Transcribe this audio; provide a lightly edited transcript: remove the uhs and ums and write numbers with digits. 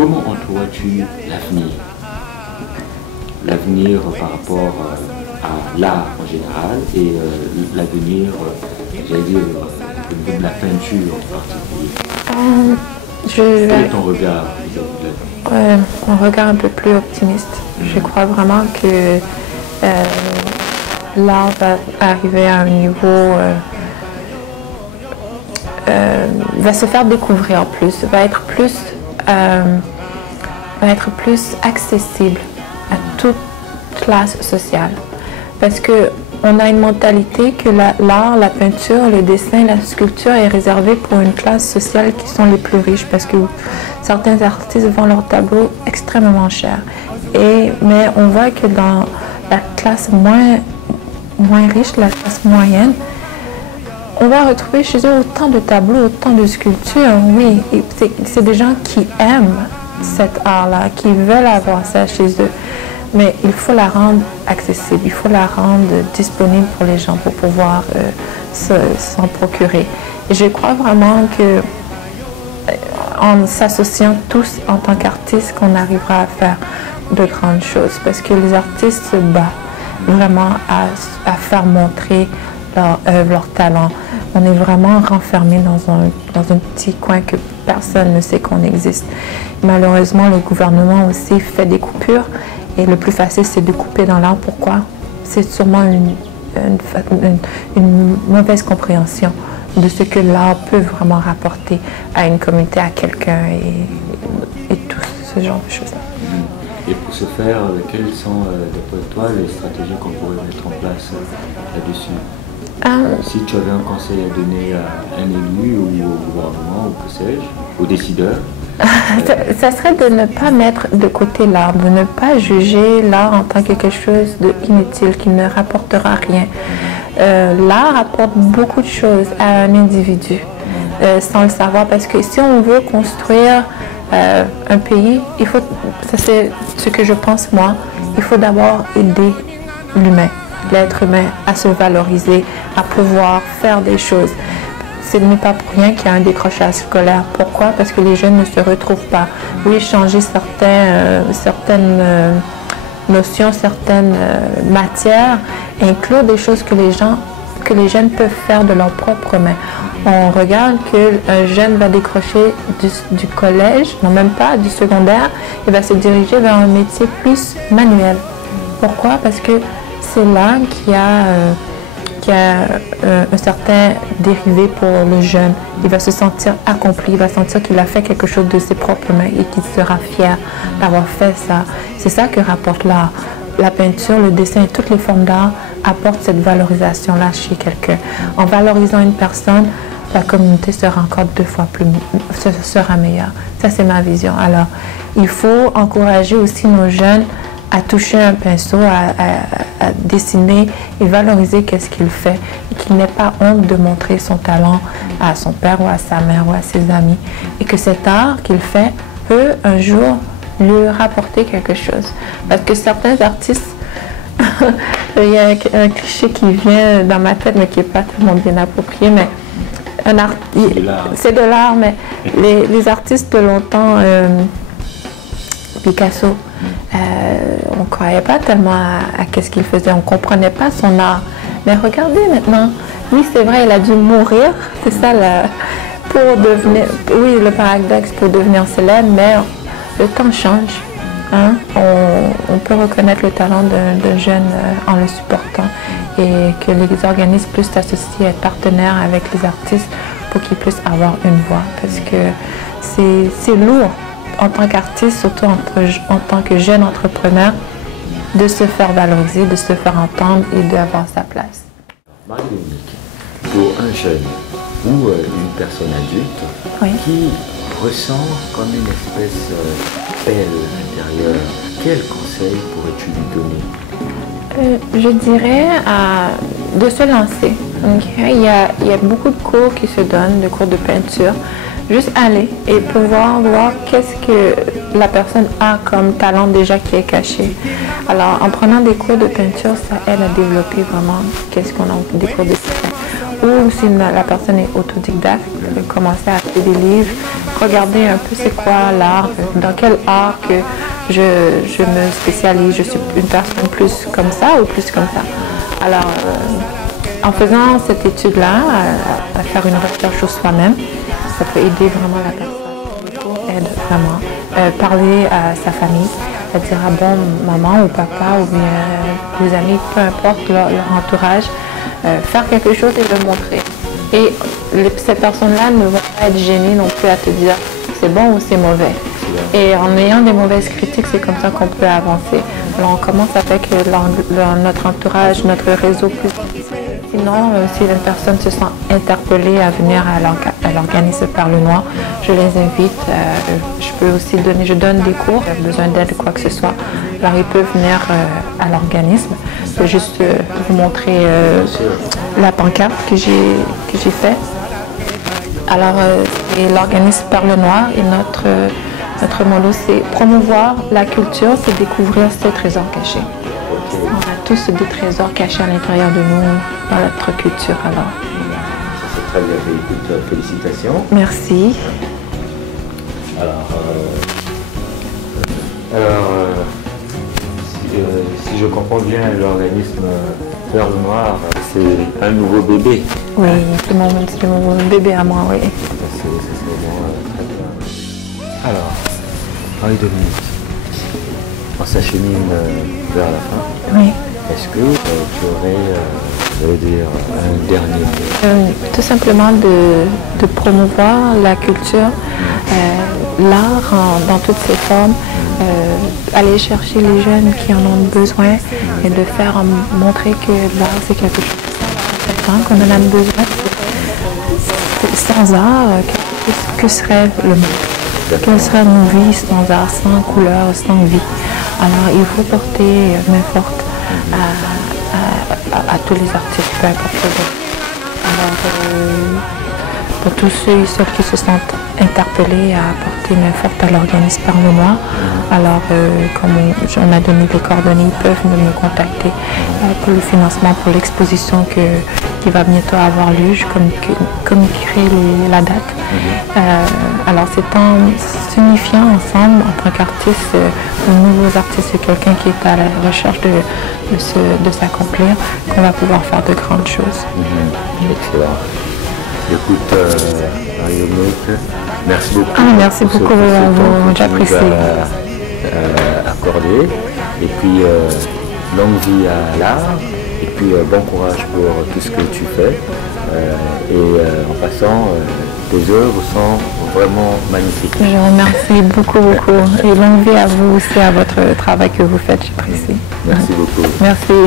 comment entrevois-tu l'avenir? L'avenir par rapport à l'art en général et l'avenir, j'allais dire, au niveau de la peinture en particulier. Quel est ton regard? Un regard un peu plus optimiste. Je crois vraiment que l'art va arriver à un niveau, va se faire découvrir plus, va être plus accessible à toute classe sociale. Parce que on a une mentalité que l'art, la peinture, le dessin, la sculpture est réservée pour une classe sociale qui sont les plus riches, parce que certains artistes vendent leurs tableaux extrêmement cher. Mais on voit que dans la classe moins riche, la classe moyenne, on va retrouver chez eux autant de tableaux, autant de sculptures. Oui, c'est des gens qui aiment cet art-là, qui veulent avoir ça chez eux. Mais il faut la rendre accessible, il faut la rendre disponible pour les gens pour pouvoir s'en procurer. Et je crois vraiment que en s'associant tous en tant qu'artistes, qu'on arrivera à faire de grandes choses. Parce que les artistes se battent vraiment à faire montrer leur œuvre, leur talent. On est vraiment renfermé dans un petit coin que personne ne sait qu'on existe. Malheureusement, le gouvernement aussi fait des coupures. Et le plus facile, c'est de couper dans l'art. Pourquoi? C'est sûrement une mauvaise compréhension de ce que l'art peut vraiment rapporter à une communauté, à quelqu'un et tout ce genre de choses-là. Et pour ce faire, quelles sont, d'après toi, les stratégies qu'on pourrait mettre en place là-dessus? Si tu avais un conseil à donner à un élu ou au gouvernement, ou que sais-je, aux décideurs? Ça serait de ne pas mettre de côté l'art, de ne pas juger l'art en tant que quelque chose d'inutile, qui ne rapportera rien. L'art apporte beaucoup de choses à un individu, sans le savoir, parce que si on veut construire un pays, il faut, ça c'est ce que je pense moi, il faut d'abord aider l'humain, l'être humain à se valoriser, à pouvoir faire des choses. Ce n'est pas pour rien qu'il y a un décrochage scolaire. Pourquoi? Parce que les jeunes ne se retrouvent pas. Oui, changer certaines notions, certaines matières, inclure des choses que les jeunes peuvent faire de leurs propres mains. On regarde qu'un jeune va décrocher du collège, non même pas du secondaire, et va se diriger vers un métier plus manuel. Pourquoi? Parce que c'est là qu'il y a un certain dérivé pour le jeune. Il va se sentir accompli, il va sentir qu'il a fait quelque chose de ses propres mains et qu'il sera fier d'avoir fait ça. C'est ça que rapporte l'art. La peinture, le dessin et toutes les formes d'art apportent cette valorisation-là chez quelqu'un. En valorisant une personne, la communauté sera encore 2 fois sera meilleure. Ça, c'est ma vision. Alors, il faut encourager aussi nos jeunes à toucher un pinceau, à dessiner et valoriser qu'est-ce qu'il fait, et qu'il n'ait pas honte de montrer son talent à son père ou à sa mère ou à ses amis, et que cet art qu'il fait peut un jour lui rapporter quelque chose. Parce que certains artistes, il y a un cliché qui vient dans ma tête, mais qui n'est pas tellement bien approprié, mais c'est de l'art, mais les artistes de longtemps, Picasso, on ne croyait pas tellement à qu'est-ce qu'il faisait, on ne comprenait pas son art. Mais regardez maintenant, oui c'est vrai, il a dû mourir, c'est ça pour devenir, oui le paradoxe pour devenir célèbre, mais le temps change. Hein? On peut reconnaître le talent d'un jeune en le supportant et que les organismes puissent s'associer, être partenaires avec les artistes pour qu'ils puissent avoir une voix, parce que c'est lourd en tant qu'artiste, surtout en tant que jeune entrepreneur, de se faire valoriser, de se faire entendre et d'avoir sa place. Marie-Dominique, pour un jeune ou une personne adulte, oui, qui ressent comme une espèce d'appel intérieur, quel conseil pourrais-tu lui donner? Je dirais de se lancer. Okay? Il y a beaucoup de cours qui se donnent, de cours de peinture. Juste aller et pouvoir voir qu'est-ce que la personne a comme talent déjà qui est caché. Alors, en prenant des cours de peinture, ça aide à développer vraiment qu'est-ce qu'on a des cours de dessin. ou si la personne est autodidacte, commencer à acheter des livres, regarder un peu c'est quoi l'art, dans quel art que je me spécialise, je suis une personne plus comme ça ou plus comme ça. Alors, en faisant cette étude-là, à faire une recherche sur soi-même, ça peut aider vraiment la personne. Aide vraiment. Parler à sa famille, dire à bon, maman ou papa ou bien des amis, peu importe leur entourage, faire quelque chose et le montrer. Et ces personnes-là ne vont pas être gênées non plus à te dire c'est bon ou c'est mauvais. Et en ayant des mauvaises critiques, c'est comme ça qu'on peut avancer. Alors on commence avec notre entourage, notre réseau plus. Sinon, si une personne se sent interpellée à venir à l'organisme Perle Noire, je les invite. Je peux aussi je donne des cours, besoin d'aide, quoi que ce soit. Alors ils peuvent venir à l'organisme. Je vais juste vous montrer la pancarte que j'ai faite. Alors, l'organisme Perle Noire et notre motto, c'est promouvoir la culture, c'est découvrir ses trésors cachés. On a tous des trésors cachés à l'intérieur de nous, dans notre culture. Alors. C'est très bien fait. Écoute, félicitations. Merci. Si je comprends bien, l'organisme Perle Noire, c'est un nouveau bébé. Oui, c'est mon bébé à moi, oui. C'est vraiment très bien. Alors, Marie-Dominique, on s'achemine vers la fin. Oui. Est-ce que tu aurais, un dernier mot? Tout simplement de promouvoir la culture, l'art dans toutes ses formes, aller chercher les jeunes qui en ont besoin et de faire montrer que l'art c'est quelque chose d'important, qu'on en a besoin. Sans art, que serait le monde? Quelle serait nos vies sans art, sans couleur, sans vie? Alors il faut porter main forte à tous les artistes, peu importe le genre. Alors, pour tous ceux et celles qui se sentent interpellés à porter main forte à l'organisme Perle Noire, alors comme on a donné les coordonnées, ils peuvent me contacter pour le financement, pour l'exposition qui va bientôt avoir lieu. Je communiquerai la date. Alors c'est en s'unifiant ensemble en tant qu'artistes, de nouveaux artistes, quelqu'un qui est à la recherche de s'accomplir, qu'on va pouvoir faire de grandes choses. Excellent. Écoute, Marie-Dominique, merci beaucoup. Merci beaucoup, j'apprécie. Accordé. Et puis, longue vie à l'art. Et puis, bon courage pour tout ce que tu fais. En passant, tes œuvres sont vraiment magnifiques. Je vous remercie beaucoup. Et longue vie à vous aussi, à votre travail que vous faites, j'apprécie. Merci beaucoup. Merci.